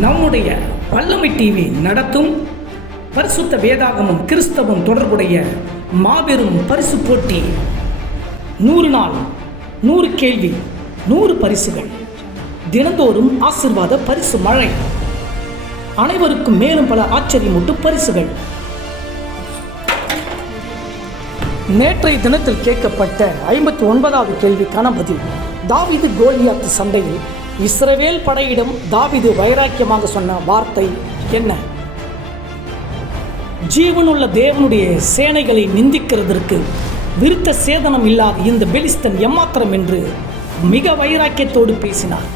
நம்முடைய வல்லமை டிவி நடத்தும் பரிசுத்த வேதாகமும் கிறிஸ்தவம் தொடர்புடைய மாபெரும் பரிசு போட்டி. நூறு நாள் நூறு கேள்வி நூறு பரிசுகள். தினந்தோறும் ஆசிர்வாத பரிசு மழை. அனைவருக்கும் மேலும் பல ஆச்சரியமூட்டு பரிசுகள். நேற்றைய தினத்தில் கேட்கப்பட்ட ஐம்பத்தி ஒன்பதாவது கேள்விக்கான பதில். தாவீது கோலியாத்து சண்டையில் இஸ்ரவேல் படையிடம் தாவிது வைராக்கியமாக சொன்ன வார்த்தை என்ன? ஜீவனுள்ள தேவனுடைய சேனைகளை நிந்திக்கிறதற்கு விருத்த சேதனம் இல்லாத இந்த பெலிஸ்தன் எம்மாத்திரம் என்று மிக வைராக்கியத்தோடு பேசினார்.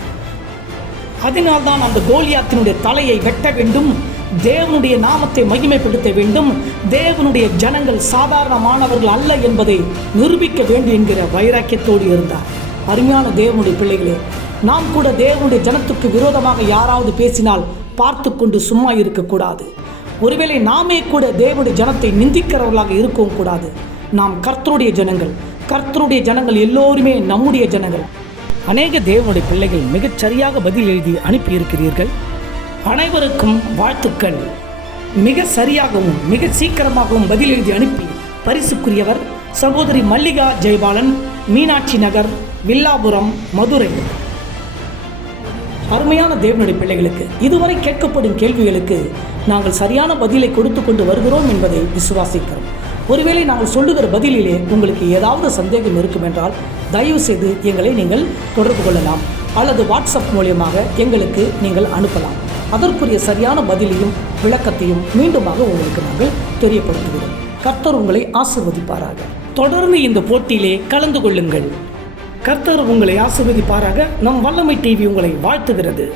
அதனால்தான் அந்த கோலியாத்தினுடைய தலையை வெட்ட வேண்டும் தேவனுடைய நாமத்தை மகிமைப்படுத்த வேண்டும் தேவனுடைய ஜனங்கள் சாதாரணமானவர்கள் அல்ல என்பதை நிரூபிக்க வேண்டும் என்கிற வைராக்கியத்தோடு இருந்தார். அருமையான தேவனுடைய பிள்ளைகளே நாம் கூட தேவனுடைய ஜனத்துக்கு விரோதமாக யாராவது பேசினால் பார்த்து கொண்டு சும்மா இருக்கக்கூடாது ஒருவேளை நாமே கூட தேவனுடைய ஜனத்தை நிந்திக்கிறவர்களாக இருக்கவும் கூடாது. நாம் கர்த்தருடைய ஜனங்கள் கர்த்தருடைய ஜனங்கள் எல்லோருமே நம்முடைய ஜனங்கள். அநேக தேவனுடைய பிள்ளைகள் மிகச் சரியாக பதில் எழுதி அனுப்பியிருக்கிறீர்கள். அனைவருக்கும் வாழ்த்துக்கள். மிக சரியாகவும் மிக சீக்கிரமாகவும் பதில் எழுதி அனுப்பி பரிசுக்குரியவர் சகோதரி மல்லிகா ஜெயபாலன் மீனாட்சி நகர் வில்லாபுரம் மதுரை. அருமையான தேவனுடைய பிள்ளைகளுக்கு இதுவரை கேட்கப்படும் கேள்விகளுக்கு நாங்கள் சரியான பதிலை கொடுத்து கொண்டு வருகிறோம் என்பதை விசுவாசிக்கிறோம். ஒருவேளை நாங்கள் சொல்லுகிற பதிலிலே உங்களுக்கு ஏதாவது சந்தேகம் இருக்கும் என்றால் தயவு செய்து எங்களை நீங்கள் தொடர்பு கொள்ளலாம் அல்லது வாட்ஸ்அப் மூலியமாக எங்களுக்கு நீங்கள் அனுப்பலாம். அதற்குரிய சரியான பதிலையும் விளக்கத்தையும் மீண்டுமாக உங்களுக்கு நாங்கள் தெரியப்படுத்துகிறோம். கர்த்தர் உங்களை ஆசிர்வதிப்பாராக. தொடர்ந்து இந்த போட்டியிலே கலந்து கொள்ளுங்கள். கர்த்தர் உங்களை ஆசிர்வதிப்பாராக. நம் வல்லமை டிவி உங்களை வாழ்த்துகிறது.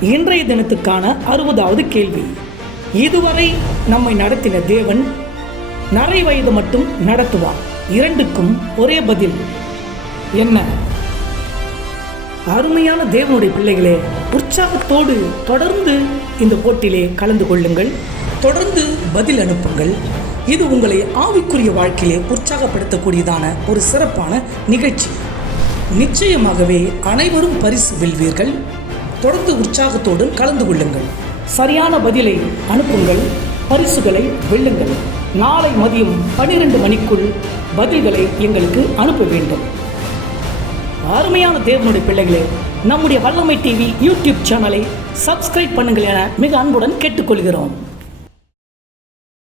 இன்றைய தினத்துக்கான அறுபதாவது கேள்வி. இதுவரை நம்மை நடத்தின தேவன் நரை வயது மட்டும் நடத்துவார். இரண்டுக்கும் ஒரே பதில் என்ன? அருமையான தேவனுடைய பிள்ளைகளே உற்சாகத்தோடு தொடர்ந்து இந்த போட்டியிலே கலந்து கொள்ளுங்கள். தொடர்ந்து பதில் அனுப்புங்கள். இது உங்களை ஆவிக்குரிய வாழ்க்கையிலே உற்சாகப்படுத்தக்கூடியதான ஒரு சிறப்பான நிகழ்ச்சி. நிச்சயமாகவே அனைவரும் பரிசு வெல்வீர்கள். தொடர்ந்து உற்சாகத்தோடு கலந்து கொள்ளுங்கள். சரியான பதிலை அனுப்புங்கள். பரிசுகளை வெல்லுங்கள். நாளை மதியம் பன்னிரண்டு மணிக்குள் பதில்களை எங்களுக்கு அனுப்ப வேண்டும். அருமையான தேவனுடைய பிள்ளைகளே நம்முடைய வல்லமை டிவி யூடியூப் சேனலை சப்ஸ்கிரைப் பண்ணுங்கள் என மிக அன்புடன் கேட்டுக்கொள்கிறோம்.